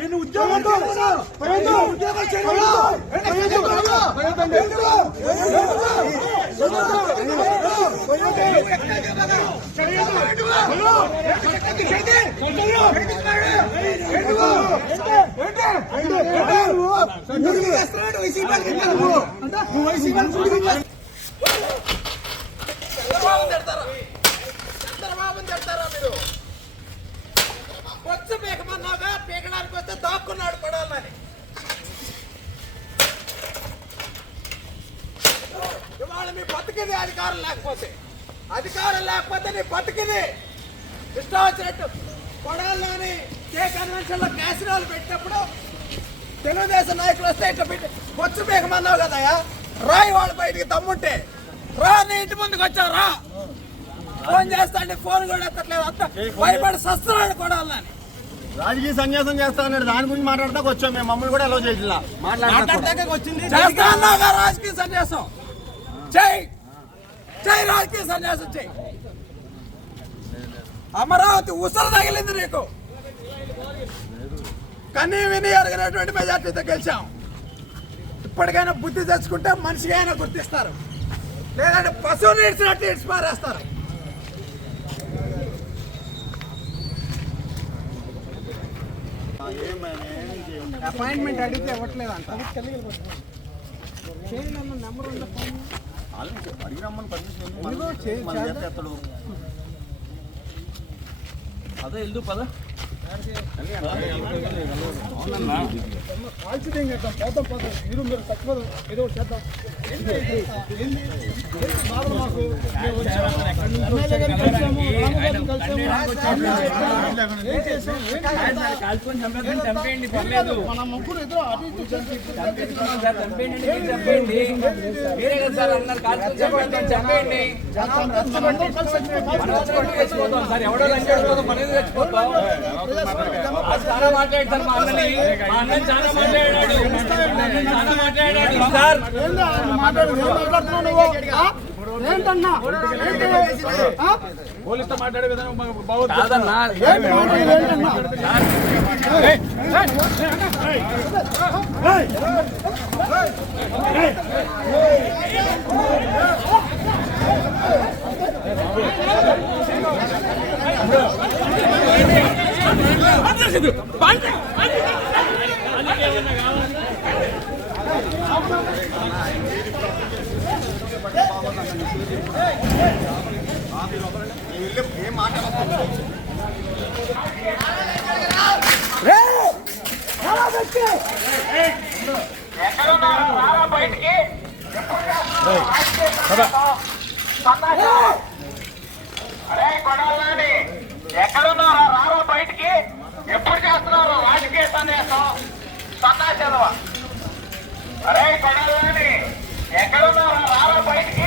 నేను ఉద్యోగంతో చంద్రబాబుని తిడతారా మీరు? వచ్చి పీకమన్నాగా పీకడానికి వస్తే దాక్కున్నాడు పడాలని. ఇవాళ మీ బతికింది అధికారం లేకపోతే నీ బతికింది. ఇష్టం వచ్చినట్టు కొడాలని కే కన్వెన్షన్ లో క్యాసినాలు పెట్టినప్పుడు తెలుగుదేశం నాయకులు వస్తే ఇట్లా పెట్టి వచ్చి పీకమన్నావు కదయా, రాయి వాళ్ళ బయటికి తమ్ముంటే రా, నీ ఇంటి ముందుకు వచ్చావు రా. ఫోన్ చేస్తా అంటే ఫోన్ కూడా ఎత్తట్లేదు. అంత భయపడి సస్తున్నాడు కొడాలని. రాజకీయ సన్యాసం చేస్తానన్నాడు, దాని గురించి మాట్లాడతాకు వచ్చాం మేము. మమ్మల్ని కూడా ఎలా చేసినా మాట్లాడతాక వచ్చింది. రాజకీయ సన్యాసం చెయ్యి, రాజకీయ సన్యాసం చెయ్యి. అమరావతి ఉసలు తగిలింది నీకు. కనీ విని అడిగినటువంటి మెజార్టీతో గెలిచాం. ఇప్పటికైనా బుద్ధి తెచ్చుకుంటే మనిషిగా అయినా గుర్తిస్తారు, లేదంటే పశువుని ఇడిచినట్టు ఇడిచి పారేస్తారు. అపాయింట్మెంట్ అడిగితే ఇవ్వట్లేదు అంట. నెంబర్ అడిగిరమ్మని పర్మిషన్ అదే వెళ్దు పద కాల్చిదేం చేద్దాం, పోతాం మీరు చచ్చిపోదాం, ఏదో చేద్దాం. మన ముగ్గురు ఇద్దరు మాట్లాడతారు. మా అన్నని చాలా మాట్లాడాడు సార్. ఏంటన్నా పోలీసుతో మాట్లాడే విధానం బాగుందన్నా. ఏం మాట్లాడుతున్నారు? అరే కొడాలని ఎక్కడున్నారా? రారా బయటికి. ఎప్పుడు చేస్తున్నారు రాజకీయ సన్యాసం? సన్నాసేదవా? అరే కొడాలని ఎక్కడున్నారా? రారా బయటికి.